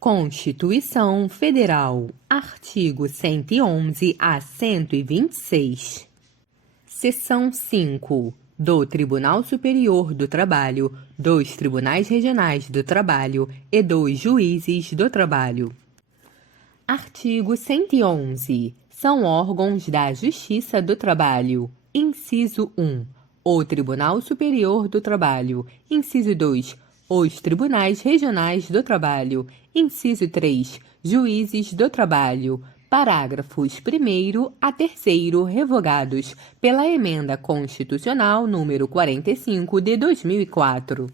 Constituição Federal, artigo 111 a 126. Seção 5. Do Tribunal Superior do Trabalho, dos Tribunais Regionais do Trabalho e dos Juízes do Trabalho. Artigo 111. São órgãos da Justiça do Trabalho. Inciso 1. O Tribunal Superior do Trabalho. Inciso 2. Os Tribunais Regionais do Trabalho. Inciso 3. Juízes do Trabalho. Parágrafos 1º a 3º revogados pela Emenda Constitucional número 45 de 2004.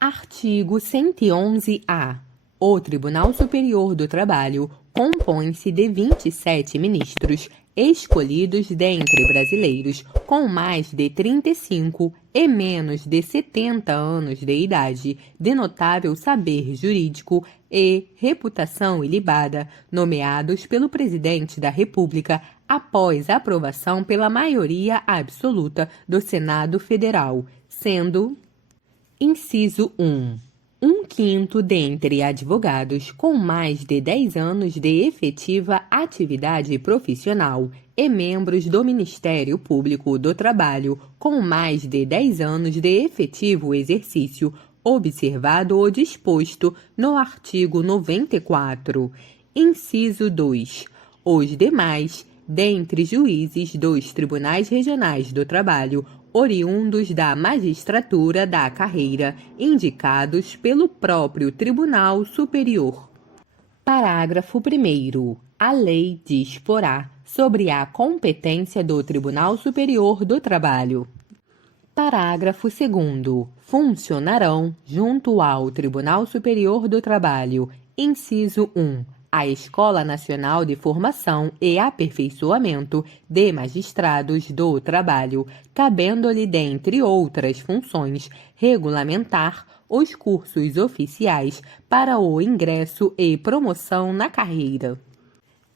Artigo 111-A. O Tribunal Superior do Trabalho compõe-se de 27 ministros escolhidos dentre brasileiros com mais de 35 e menos de 70 anos de idade, de notável saber jurídico e reputação ilibada, nomeados pelo Presidente da República após a aprovação pela maioria absoluta do Senado Federal, sendo: Inciso 1. 1/5 dentre advogados com mais de 10 anos de efetiva atividade profissional e membros do Ministério Público do Trabalho com mais de 10 anos de efetivo exercício, observado o disposto no artigo 94. Inciso 2. Os demais, dentre juízes dos Tribunais Regionais do Trabalho, oriundos da magistratura da carreira, indicados pelo próprio Tribunal Superior. Parágrafo 1º. A lei disporá sobre a competência do Tribunal Superior do Trabalho. Parágrafo 2º. Funcionarão, junto ao Tribunal Superior do Trabalho, inciso 1, a Escola Nacional de Formação e Aperfeiçoamento de Magistrados do Trabalho, cabendo-lhe, dentre outras funções, regulamentar os cursos oficiais para o ingresso e promoção na carreira.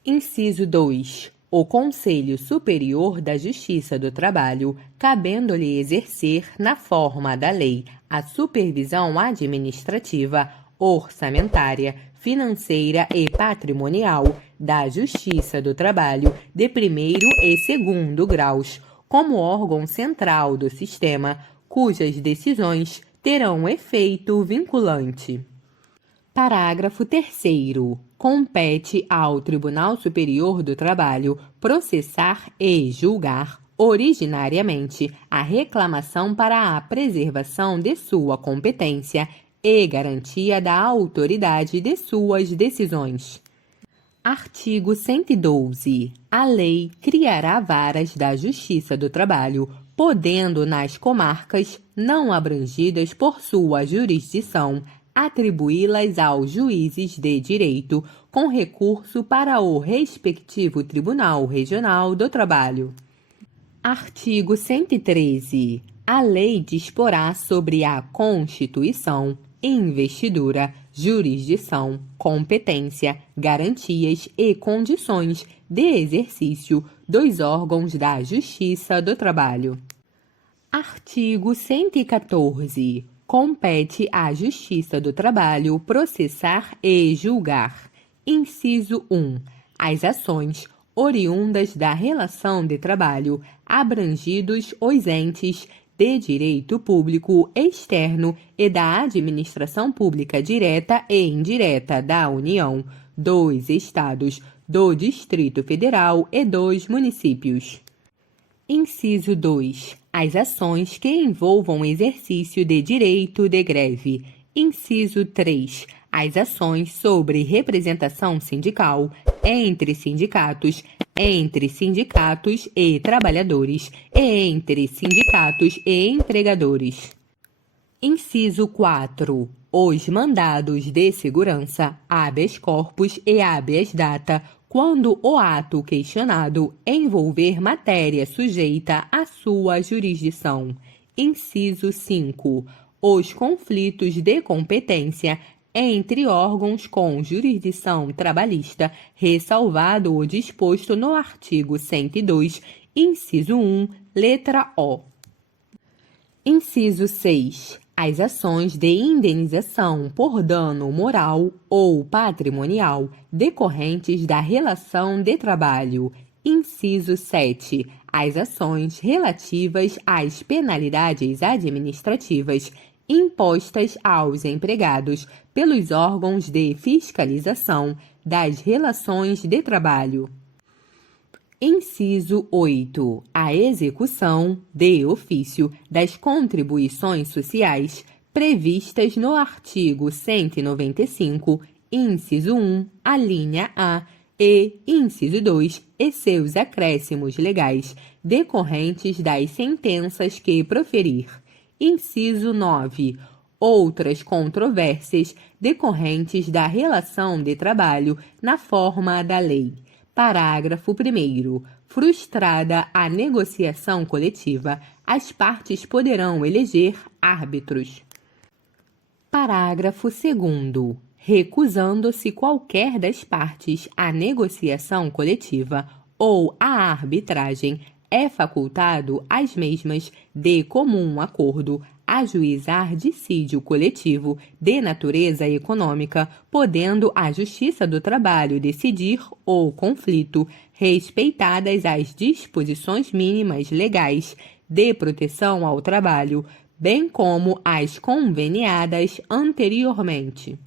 Inciso 2. O Conselho Superior da Justiça do Trabalho, cabendo-lhe exercer, na forma da lei, a supervisão administrativa, orçamentária, financeira e patrimonial da Justiça do Trabalho de primeiro e segundo graus, como órgão central do sistema, cujas decisões terão efeito vinculante. Parágrafo 3º. Compete ao Tribunal Superior do Trabalho processar e julgar originariamente a reclamação para a preservação de sua competência e garantia da autoridade de suas decisões. Artigo 112. A lei criará varas da Justiça do Trabalho, podendo nas comarcas não abrangidas por sua jurisdição atribuí-las aos juízes de direito, com recurso para o respectivo Tribunal Regional do Trabalho. Artigo 113. A lei disporá sobre a constituição, investidura, jurisdição, competência, garantias e condições de exercício dos órgãos da Justiça do Trabalho. Artigo 114. Compete à Justiça do Trabalho processar e julgar. Inciso 1. As ações oriundas da relação de trabalho, abrangidos os entes de direito público externo e da administração pública direta e indireta da União, dos Estados, do Distrito Federal e dos municípios. Inciso 2. As ações que envolvam exercício de direito de greve. Inciso 3. As ações sobre representação sindical entre sindicatos e trabalhadores e entre sindicatos e empregadores. Inciso 4. Os mandados de segurança, habeas corpus e habeas data, quando o ato questionado envolver matéria sujeita à sua jurisdição. Inciso 5. Os conflitos de competência entre órgãos com jurisdição trabalhista, ressalvado o disposto no artigo 102, inciso 1, letra O. Inciso 6. as ações de indenização por dano moral ou patrimonial decorrentes da relação de trabalho. Inciso 7. As ações relativas às penalidades administrativas impostas aos empregados pelos órgãos de fiscalização das relações de trabalho. Inciso 8. A execução, de ofício, das contribuições sociais previstas no artigo 195, inciso 1, a linha A, e inciso 2, e seus acréscimos legais decorrentes das sentenças que proferir. Inciso 9. Outras controvérsias decorrentes da relação de trabalho na forma da lei. Parágrafo 1º. Frustrada a negociação coletiva, as partes poderão eleger árbitros. Parágrafo 2º. Recusando-se qualquer das partes à negociação coletiva ou à arbitragem, é facultado às mesmas, de comum acordo, ajuizar dissídio coletivo de natureza econômica, podendo a Justiça do Trabalho decidir o conflito, respeitadas as disposições mínimas legais de proteção ao trabalho, bem como as conveniadas anteriormente.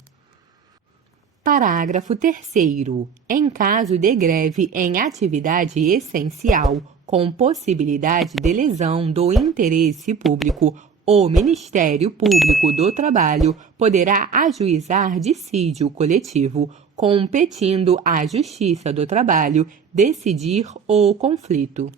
Parágrafo 3º. Em caso de greve em atividade essencial, com possibilidade de lesão do interesse público, o Ministério Público do Trabalho poderá ajuizar dissídio coletivo, competindo à Justiça do Trabalho decidir o conflito.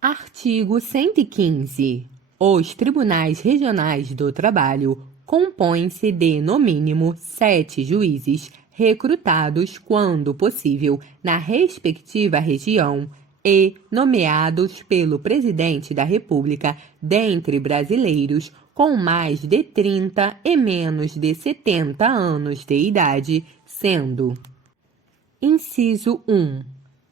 Artigo 115. Os Tribunais Regionais do Trabalho compõem-se de, no mínimo, 7 juízes, recrutados, quando possível, na respectiva região, e nomeados pelo Presidente da República, dentre brasileiros com mais de 30 e menos de 70 anos de idade, sendo: inciso 1.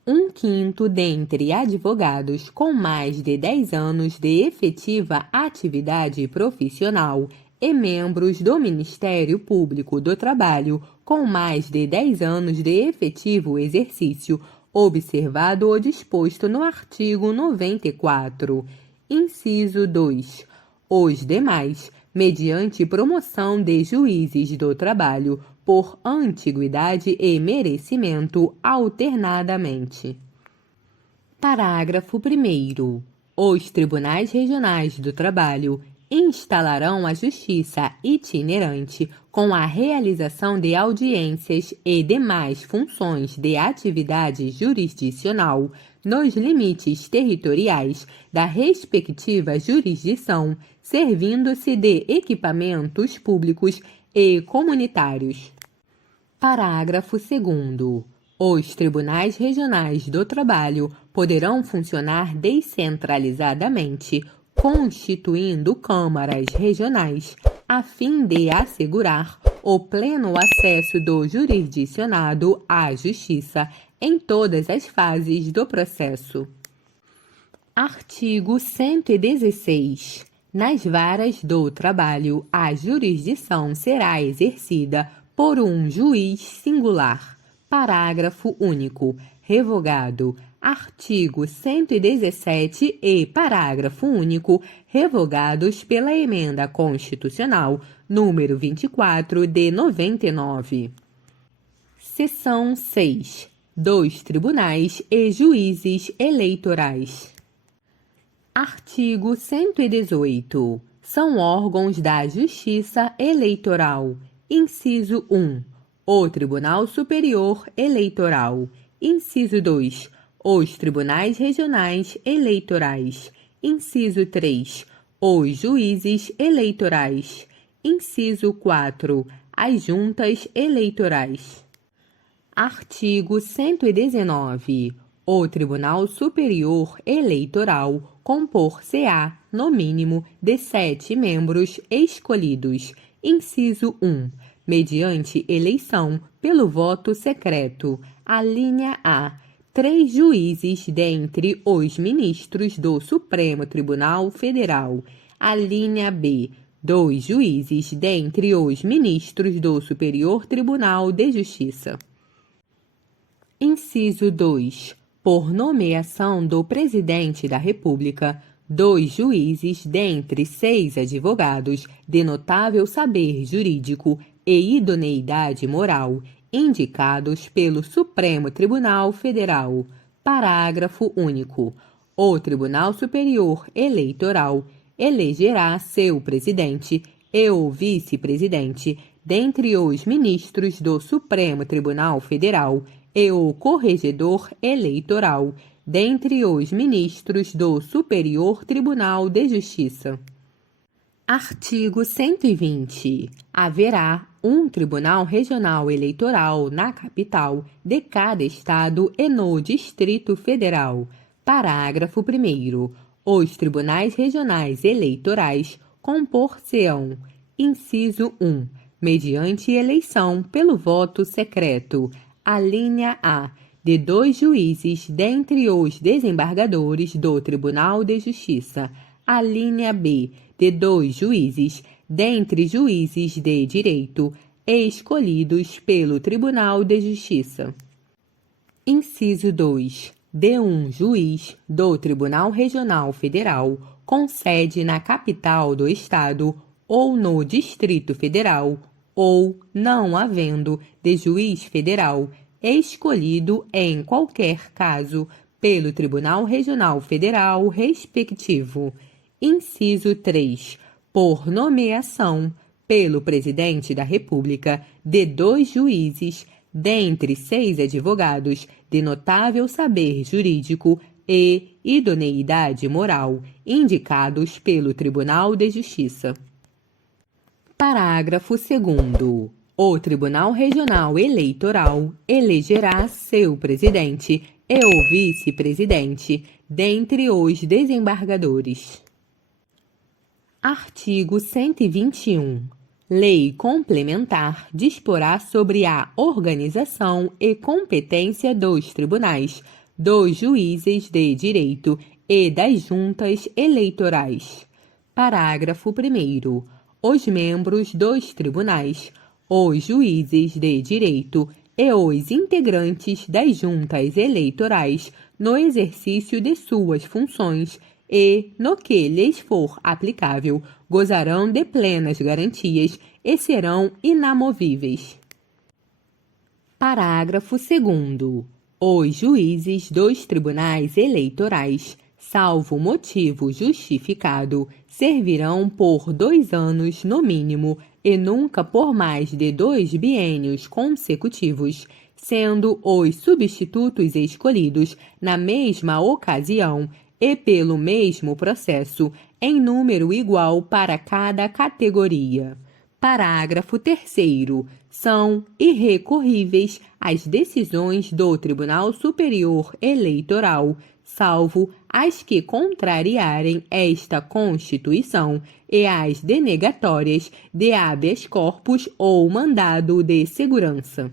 1/5 dentre advogados com mais de 10 anos de efetiva atividade profissional e membros do Ministério Público do Trabalho com mais de 10 anos de efetivo exercício, observado o disposto no artigo 94. Inciso 2. Os demais, mediante promoção de juízes do trabalho, por antiguidade e merecimento, alternadamente. Parágrafo 1º. Os Tribunais Regionais do Trabalho instalarão a justiça itinerante com a realização de audiências e demais funções de atividade jurisdicional nos limites territoriais da respectiva jurisdição, servindo-se de equipamentos públicos e comunitários. Parágrafo 2º. Os Tribunais Regionais do Trabalho poderão funcionar descentralizadamente, constituindo câmaras regionais, a fim de assegurar o pleno acesso do jurisdicionado à justiça em todas as fases do processo. Artigo 116. Nas varas do trabalho, a jurisdição será exercida por um juiz singular. Parágrafo único. Revogado. Artigo 117 e parágrafo único, revogados pela Emenda Constitucional número 24 de 99. Seção 6. Dos Tribunais e Juízes Eleitorais. Artigo 118. São órgãos da Justiça Eleitoral. Inciso 1. O Tribunal Superior Eleitoral. Inciso 2. Os Tribunais Regionais Eleitorais. Inciso 3. Os Juízes Eleitorais. Inciso 4. As Juntas Eleitorais. Artigo 119. O Tribunal Superior Eleitoral compor-se-á, no mínimo, de 7 membros escolhidos. Inciso 1. Mediante eleição pelo voto secreto. A linha A. 3 juízes dentre os ministros do Supremo Tribunal Federal. A linha B. 2 juízes dentre os ministros do Superior Tribunal de Justiça. Inciso 2. Por nomeação do Presidente da República, 2 juízes dentre 6 advogados de notável saber jurídico e idoneidade moral, indicados pelo Supremo Tribunal Federal. Parágrafo único. O Tribunal Superior Eleitoral elegerá seu presidente e o vice-presidente dentre os ministros do Supremo Tribunal Federal e o corregedor eleitoral dentre os ministros do Superior Tribunal de Justiça. Artigo 120. Haverá um Tribunal Regional Eleitoral na capital de cada estado e no Distrito Federal. Parágrafo 1º. Os tribunais regionais eleitorais compor-se-ão: inciso 1, mediante eleição pelo voto secreto. Alínea A. De 2 juízes dentre os desembargadores do Tribunal de Justiça. Alínea B. De 2 juízes dentre juízes de direito escolhidos pelo Tribunal de Justiça. Inciso 2. De 1 juiz do Tribunal Regional Federal com sede na capital do estado ou no Distrito Federal, ou, não havendo de juiz federal, escolhido em qualquer caso pelo Tribunal Regional Federal respectivo. Inciso 3. Por nomeação pelo Presidente da República de 2 juízes dentre 6 advogados de notável saber jurídico e idoneidade moral, indicados pelo Tribunal de Justiça. Parágrafo 2º. O Tribunal Regional Eleitoral elegerá seu presidente e o vice-presidente dentre os desembargadores. Artigo 121. Lei complementar disporá sobre a organização e competência dos tribunais, dos juízes de direito e das juntas eleitorais. Parágrafo 1º. Os membros dos tribunais, os juízes de direito e os integrantes das juntas eleitorais, no exercício de suas funções e, no que lhes for aplicável, gozarão de plenas garantias e serão inamovíveis. Parágrafo 2º. Os juízes dos tribunais eleitorais, salvo motivo justificado, servirão por 2 anos no mínimo e nunca por mais de 2 biênios consecutivos, sendo os substitutos escolhidos na mesma ocasião e pelo mesmo processo, em número igual para cada categoria. Parágrafo 3º. São irrecorríveis as decisões do Tribunal Superior Eleitoral, salvo as que contrariarem esta Constituição e as denegatórias de habeas corpus ou mandado de segurança.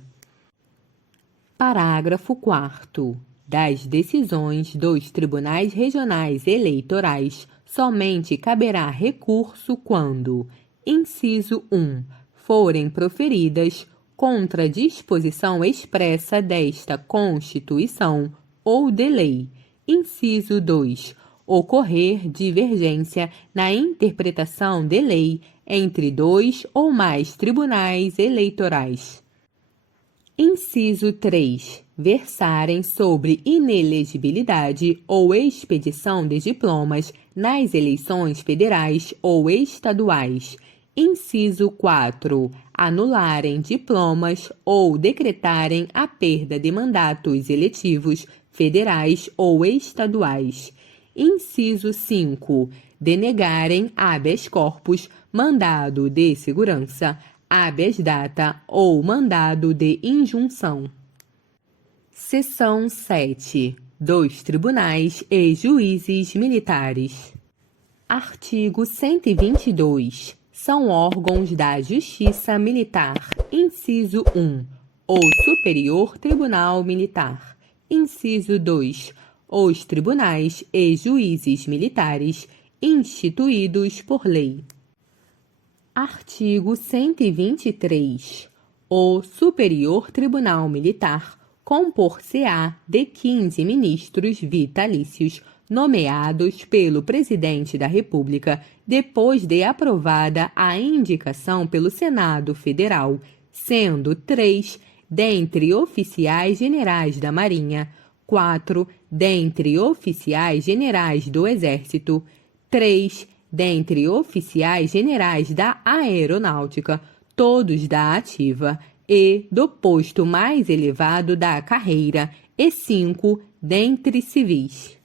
Parágrafo 4º. Das decisões dos tribunais regionais eleitorais, somente caberá recurso quando: inciso 1. Forem proferidas contra disposição expressa desta Constituição ou de lei. Inciso 2. Ocorrer divergência na interpretação de lei entre 2 ou mais tribunais eleitorais. Inciso 3. Versarem sobre inelegibilidade ou expedição de diplomas nas eleições federais ou estaduais. Inciso 4. Anularem diplomas ou decretarem a perda de mandatos eletivos federais ou estaduais. Inciso 5. Denegarem habeas corpus, mandado de segurança, habeas data ou mandado de injunção. Seção 7. Dos tribunais e juízes militares. Artigo 122. São órgãos da Justiça Militar. Inciso 1. O Superior Tribunal Militar. Inciso 2. Os tribunais e juízes militares instituídos por lei. Artigo 123. O Superior Tribunal Militar compor-se-á de 15 ministros vitalícios, nomeados pelo Presidente da República, depois de aprovada a indicação pelo Senado Federal, sendo 3 dentre oficiais generais da Marinha, 4 dentre oficiais generais do Exército, 3 dentre oficiais generais da Aeronáutica, todos da ativa, e do posto mais elevado da carreira, e 5 dentre civis.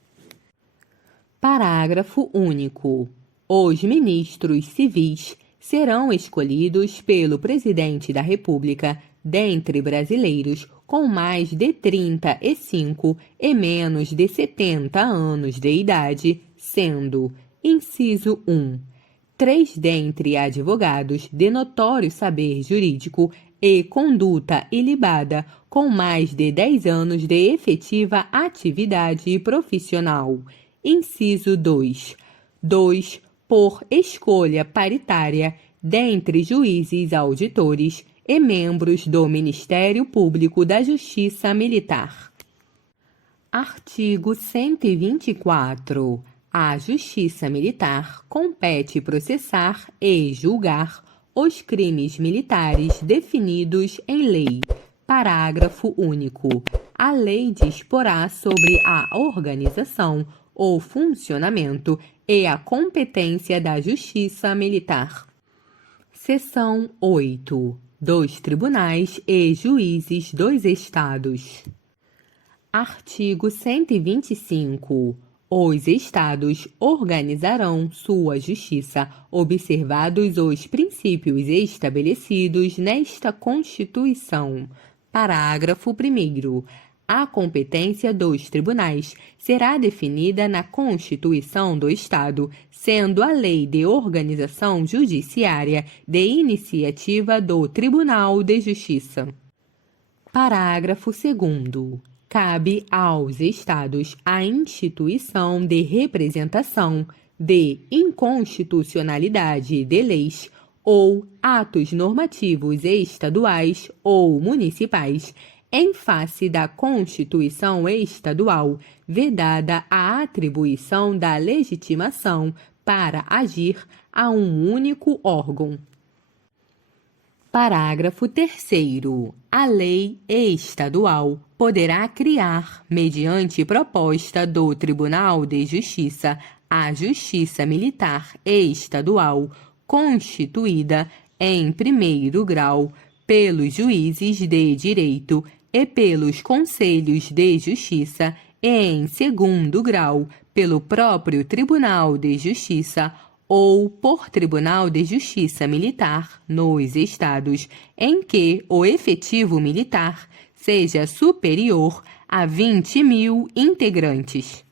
Parágrafo único. Os ministros civis serão escolhidos pelo Presidente da República dentre brasileiros com mais de 35 e menos de 70 anos de idade, sendo: inciso 1. 3 dentre advogados de notório saber jurídico e conduta ilibada, com mais de 10 anos de efetiva atividade profissional. Inciso 2. 2 por escolha paritária dentre juízes auditores e membros do Ministério Público da Justiça Militar. Artigo 124. À Justiça Militar compete processar e julgar os crimes militares definidos em lei. Parágrafo único. A lei disporá sobre a organização, o funcionamento e a competência da Justiça Militar. Seção 8. Dos Tribunais e Juízes dos Estados. Artigo 125. Os Estados organizarão sua justiça, observados os princípios estabelecidos nesta Constituição. Parágrafo 1º. A competência dos tribunais será definida na Constituição do Estado, sendo a Lei de Organização Judiciária de iniciativa do Tribunal de Justiça. Parágrafo 2º. Cabe aos Estados a instituição de representação de inconstitucionalidade de leis ou atos normativos estaduais ou municipais, em face da Constituição Estadual, vedada a atribuição da legitimação para agir a um único órgão. Parágrafo 3º. A lei estadual poderá criar, mediante proposta do Tribunal de Justiça, a Justiça Militar Estadual, constituída em primeiro grau pelos juízes de direito e pelos conselhos de justiça e em segundo grau pelo próprio Tribunal de Justiça ou por Tribunal de Justiça Militar nos estados em que o efetivo militar seja superior a 20.000 integrantes.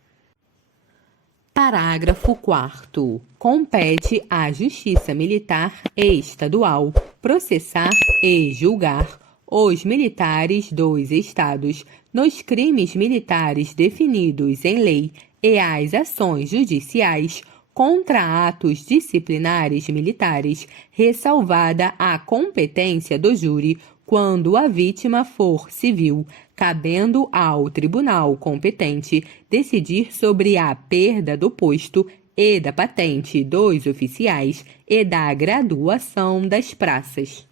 Parágrafo 4º. Compete à Justiça Militar Estadual processar e julgar os militares dos estados nos crimes militares definidos em lei e as ações judiciais contra atos disciplinares militares, ressalvada a competência do júri quando a vítima for civil, cabendo ao tribunal competente decidir sobre a perda do posto e da patente dos oficiais e da graduação das praças.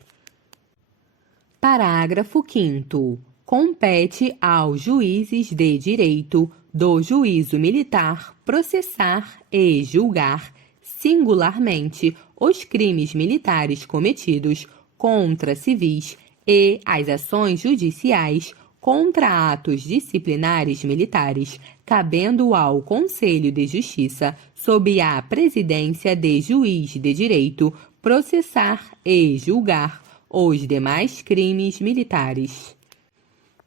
Parágrafo 5º. Compete aos juízes de direito do juízo militar processar e julgar singularmente os crimes militares cometidos contra civis e as ações judiciais contra atos disciplinares militares, cabendo ao Conselho de Justiça, sob a presidência de juiz de direito, processar e julgar os demais crimes militares.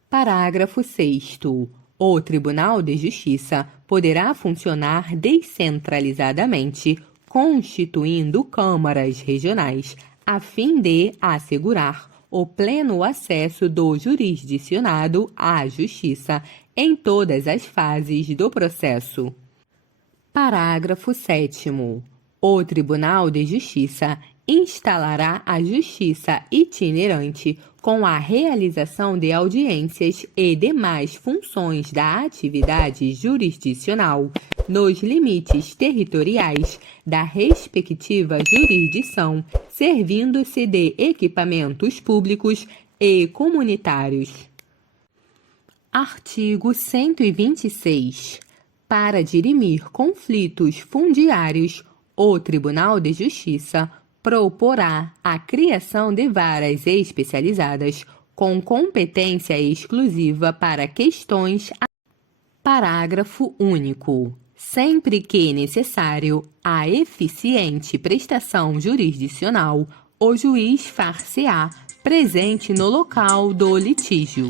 Parágrafo 6º. O Tribunal de Justiça poderá funcionar descentralizadamente, constituindo câmaras regionais, a fim de assegurar o pleno acesso do jurisdicionado à justiça em todas as fases do processo. Parágrafo 7º. O Tribunal de Justiça instalará a justiça itinerante com a realização de audiências e demais funções da atividade jurisdicional nos limites territoriais da respectiva jurisdição, servindo-se de equipamentos públicos e comunitários. Artigo 126. Para dirimir conflitos fundiários, o Tribunal de Justiça proporá a criação de varas especializadas com competência exclusiva para questões. Parágrafo único. Sempre que necessário a eficiente prestação jurisdicional, o juiz far-se-á presente no local do litígio.